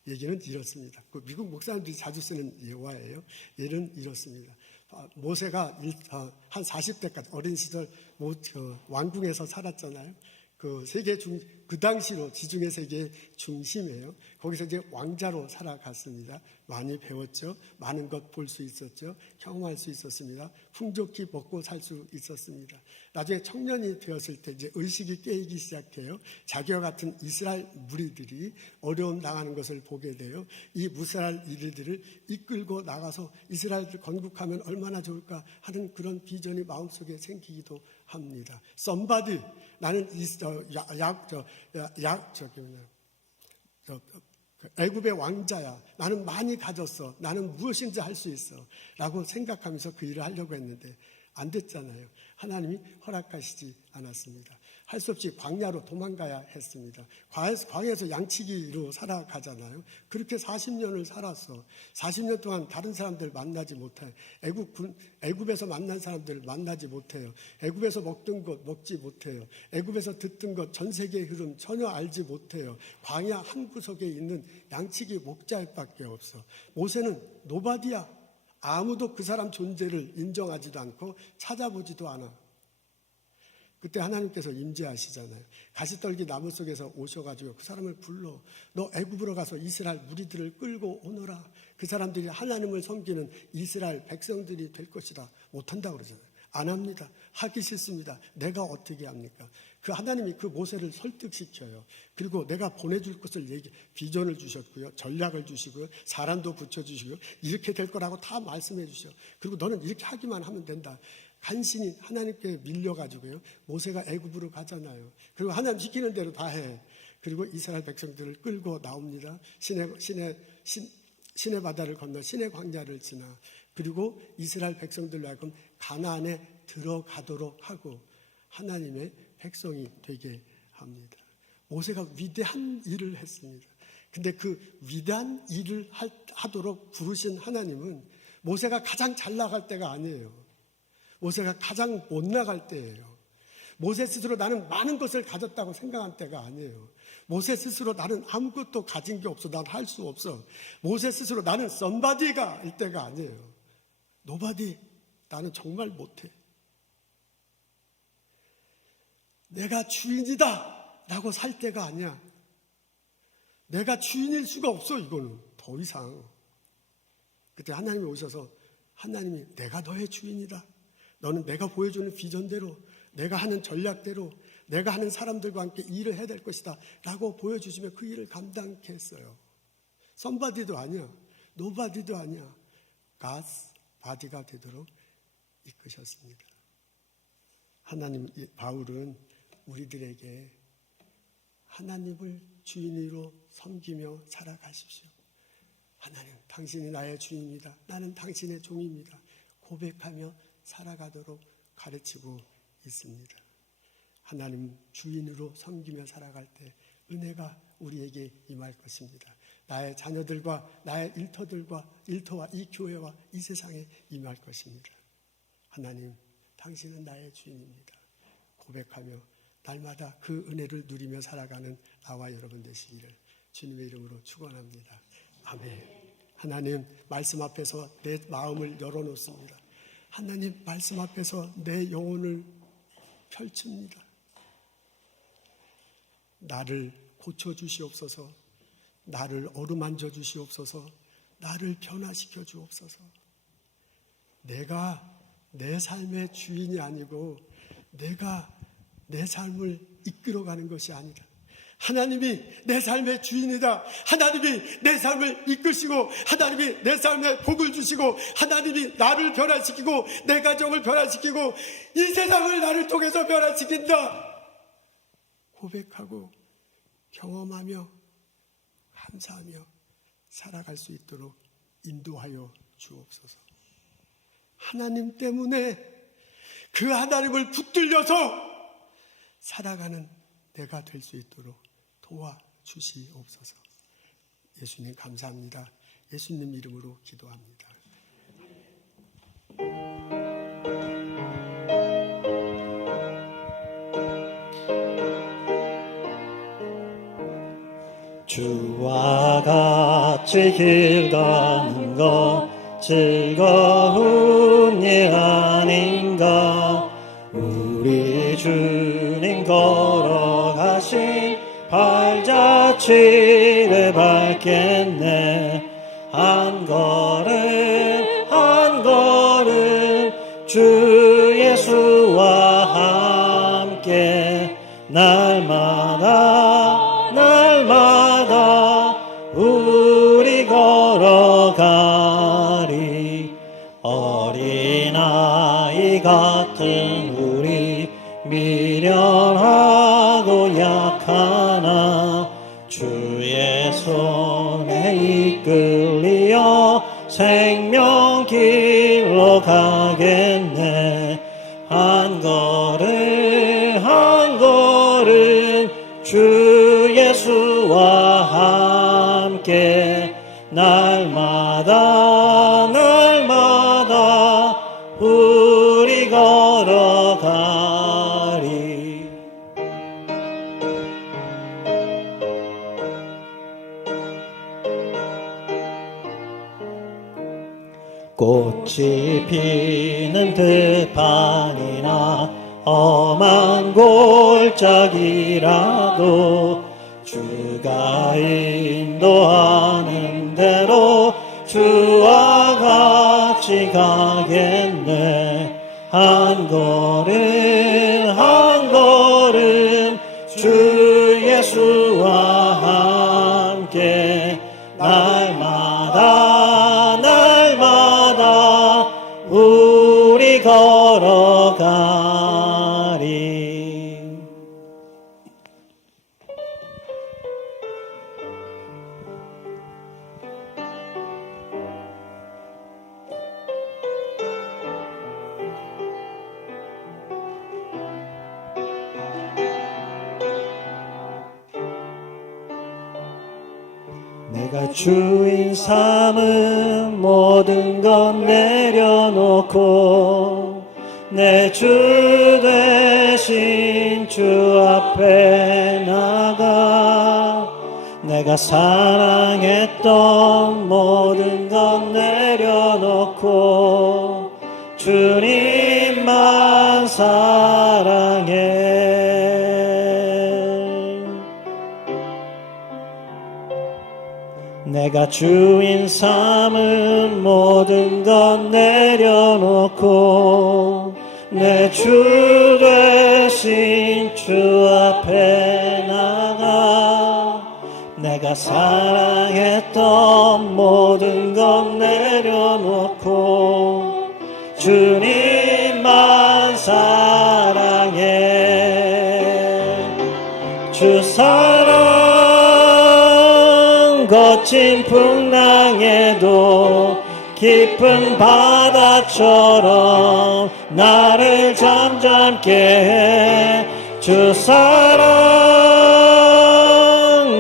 얘기는 이렇습니다. 그 미국 목사님들이 자주 쓰는 예화예요. 얘는 이렇습니다. 모세가 한 40대까지 어린 시절 왕궁에서 살았잖아요. 그 당시로 지중해 세계의 중심이에요. 거기서 이제 왕자로 살아갔습니다. 많이 배웠죠. 많은 것 볼 수 있었죠. 경험할 수 있었습니다. 풍족히 먹고 살 수 있었습니다. 나중에 청년이 되었을 때 이제 의식이 깨이기 시작해요. 자기와 같은 이스라엘 무리들이 어려움 당하는 것을 보게 돼요. 이 이스라엘 무리들을 이끌고 나가서 이스라엘을 건국하면 얼마나 좋을까 하는 그런 비전이 마음속에 생기기도 합니다. Somebody, 나는 애굽의 왕자야. 나는 많이 가졌어. 나는 무엇인지 할 수 있어. 라고 생각하면서 그 일을 하려고 했는데 안 됐잖아요. 하나님이 허락하시지 않았습니다. 할 수 없이 광야로 도망가야 했습니다. 광야에서 양치기로 살아가잖아요. 그렇게 40년을 살았어. 40년 동안 다른 사람들 만나지 못해요. 애굽에서 만난 사람들을 만나지 못해요. 애굽에서 먹던 것 먹지 못해요. 애굽에서 듣던 것 전 세계의 흐름 전혀 알지 못해요. 광야 한 구석에 있는 양치기 목자밖에 없어. 모세는 노바디야. 아무도 그 사람 존재를 인정하지도 않고 찾아보지도 않아. 그때 하나님께서 임재하시잖아요. 가시떨기 나무 속에서 오셔가지고 그 사람을 불러. 너 애굽으로 가서 이스라엘 무리들을 끌고 오너라. 그 사람들이 하나님을 섬기는 이스라엘 백성들이 될 것이다. 못한다고 그러잖아요. 안 합니다. 하기 싫습니다. 내가 어떻게 합니까? 그 하나님이 그 모세를 설득시켜요. 그리고 내가 보내줄 것을 비전을 주셨고요. 전략을 주시고요. 사람도 붙여주시고요. 이렇게 될 거라고 다 말씀해 주셔. 그리고 너는 이렇게 하기만 하면 된다. 간신히 하나님께 밀려가지고요. 모세가 애굽으로 가잖아요. 그리고 하나님 시키는 대로 다 해. 그리고 이스라엘 백성들을 끌고 나옵니다. 시내 바다를 건너 시내 광야를 지나. 그리고 이스라엘 백성들로 하여금 가나안에 들어가도록 하고 하나님의 백성이 되게 합니다. 모세가 위대한 일을 했습니다. 근데 그 위대한 일을 하도록 부르신 하나님은 모세가 가장 잘 나갈 때가 아니에요. 모세가 가장 못 나갈 때예요. 모세 스스로 나는 많은 것을 가졌다고 생각한 때가 아니에요. 모세 스스로 나는 아무것도 가진 게 없어. 난 할 수 없어. 모세 스스로 나는 somebody가 일 때가 아니에요. nobody. 나는 정말 못해. 내가 주인이다 라고 살 때가 아니야. 내가 주인일 수가 없어. 이거는 더 이상. 그때 하나님이 오셔서 하나님이 내가 너의 주인이다. 너는 내가 보여주는 비전대로, 내가 하는 전략대로, 내가 하는 사람들과 함께 일을 해야 될 것이다 라고 보여주시면 그 일을 감당케 했어요. somebody도 아니야. nobody도 아니야. God's body가 되도록 이끄셨습니다. 하나님, 바울은 우리들에게 하나님을 주인으로 섬기며 살아가십시오. 하나님, 당신이 나의 주인입니다. 나는 당신의 종입니다. 고백하며 살아가도록 가르치고 있습니다. 하나님 주인으로 섬기며 살아갈 때 은혜가 우리에게 임할 것입니다. 나의 자녀들과 나의 일터와 이 교회와 이 세상에 임할 것입니다. 하나님, 당신은 나의 주인입니다. 고백하며 날마다 그 은혜를 누리며 살아가는 나와 여러분 되시기를 주님의 이름으로 축원합니다. 아멘. 하나님, 말씀 앞에서 내 마음을 열어놓습니다. 하나님, 말씀 앞에서 내 영혼을 펼칩니다. 나를 고쳐주시옵소서. 나를 어루만져 주시옵소서. 나를 변화시켜 주옵소서. 내가 내 삶의 주인이 아니고 내가 내 삶을 이끌어가는 것이 아니라 하나님이 내 삶의 주인이다. 하나님이 내 삶을 이끄시고 하나님이 내 삶에 복을 주시고 하나님이 나를 변화시키고 내 가정을 변화시키고 이 세상을 나를 통해서 변화시킨다. 고백하고 경험하며 감사하며 살아갈 수 있도록 인도하여 주옵소서. 하나님 때문에 그 하나님을 붙들려서 살아가는 내가 될 수 있도록 도와주시옵소서. 예수님 감사합니다. 예수님 이름으로 기도합니다. 주와 같이 길 가는 것 즐거운 일 아닌가. 우리 주님 걸어가신 발자취를 밟겠네. 한 걸음 한 걸음 주 예수와 함께 날마다 날마다 우리 걸어가리. 어린아이 같은 우리 미련하고 약하나 주의 손에 이끌리어 생명길로 가겠네. 한 걸음 한 걸음 주 예수와 함께 날마다 날마다 우리 걸어가리. 꽃이 피는 들판이나 험한 골짜기라도 주가 인도하는 대로 주와 같이 가겠네. 한 걸음 한 걸음 주 예수와 함께 날마다 날마다 우리 걸어가리. 내가 주인 삼은 모든 것 내려놓고 내 주 되신 주 앞에 나가. 내가 사랑했던 모든 것 내려놓고 주님만 사랑해. 내가 주인 삼은 모든 것 내려놓고 내 주 되신 주 앞에 나가. 내가 사랑했던 모든 것 내려놓고 주님만 사랑해. 주 사랑 거친 풍랑에도 깊은 바다처럼 나를 잠잠케 해. 주 사랑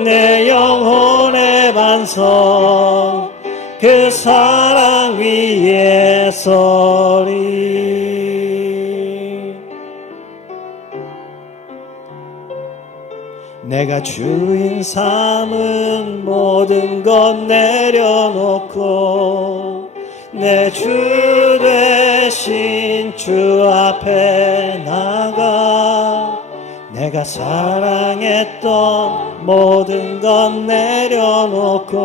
내 영혼의 반석 그 사랑 위에 서리. 내가 주인 삼은 모든 것 내려놓고 내 주 되신 주 앞에 나가. 내가 사랑했던 모든 것 내려놓고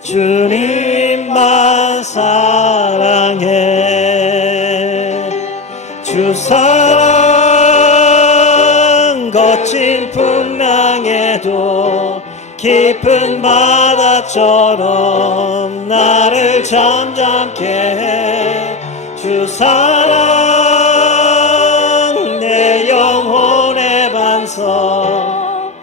주님만 사랑해. 주 사랑 거친 풍랑에도 깊은 바다처럼 나를 잠잠케 해. 주 사랑 내 영혼의 반석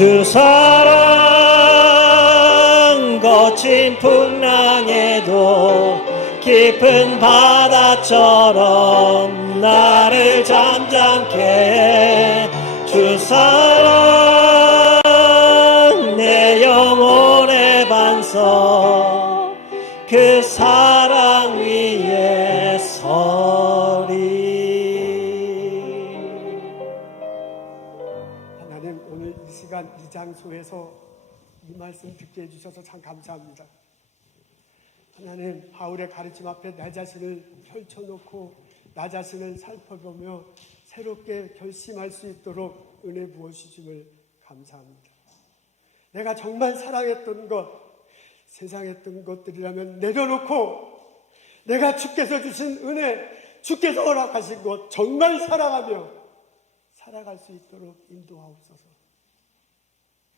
주 사랑 거친 풍랑에도 깊은 바다처럼 나를 잠잠케 해. 주 사랑 내 영혼의 반석 그 사랑 위에 서리. 하나님, 오늘 이 시간 이 장소에서 이 말씀 듣게 해주셔서 참 감사합니다. 하나님, 바울의 가르침 앞에 내 자신을 펼쳐놓고 나 자신을 살펴보며 새롭게 결심할 수 있도록 은혜 부어주심을 감사합니다. 내가 정말 사랑했던 것, 세상에 있던 것들이라면 내려놓고 내가 주께서 주신 은혜, 주께서 허락하신 것 정말 사랑하며 살아갈 수 있도록 인도하옵소서.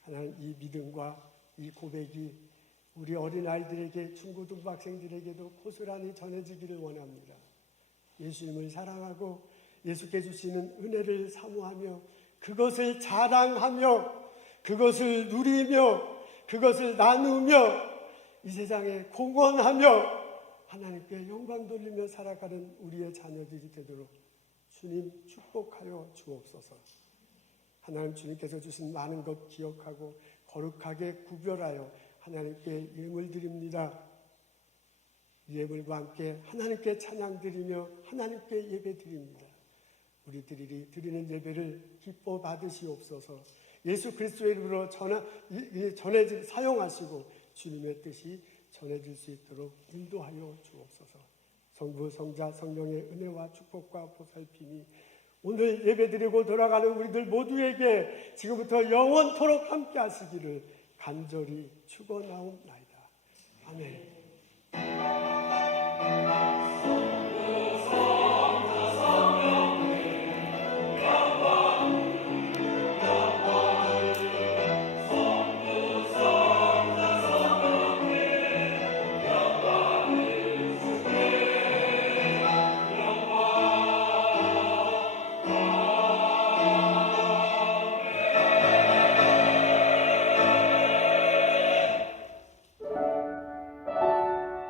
하나님, 이 믿음과 이 고백이 우리 어린아이들에게, 중고등부 학생들에게도 고스란히 전해지기를 원합니다. 예수님을 사랑하고 예수께 주시는 은혜를 사모하며 그것을 자랑하며 그것을 누리며 그것을 나누며 이 세상에 공헌하며 하나님께 영광 돌리며 살아가는 우리의 자녀들이 되도록 주님 축복하여 주옵소서. 하나님, 주님께서 주신 많은 것 기억하고 거룩하게 구별하여 하나님께 예물 드립니다. 예물과 함께 하나님께 찬양 드리며 하나님께 예배 드립니다. 우리들이 드리는 예배를 기뻐 받으시옵소서. 예수 그리스도의 이름으로 사용하시고 주님의 뜻이 전해질 수 있도록 인도하여 주옵소서. 성부, 성자, 성령의 은혜와 축복과 보살핌이 오늘 예배드리고 돌아가는 우리들 모두에게 지금부터 영원토록 함께 하시기를 간절히 축원하옵나이다. 아멘.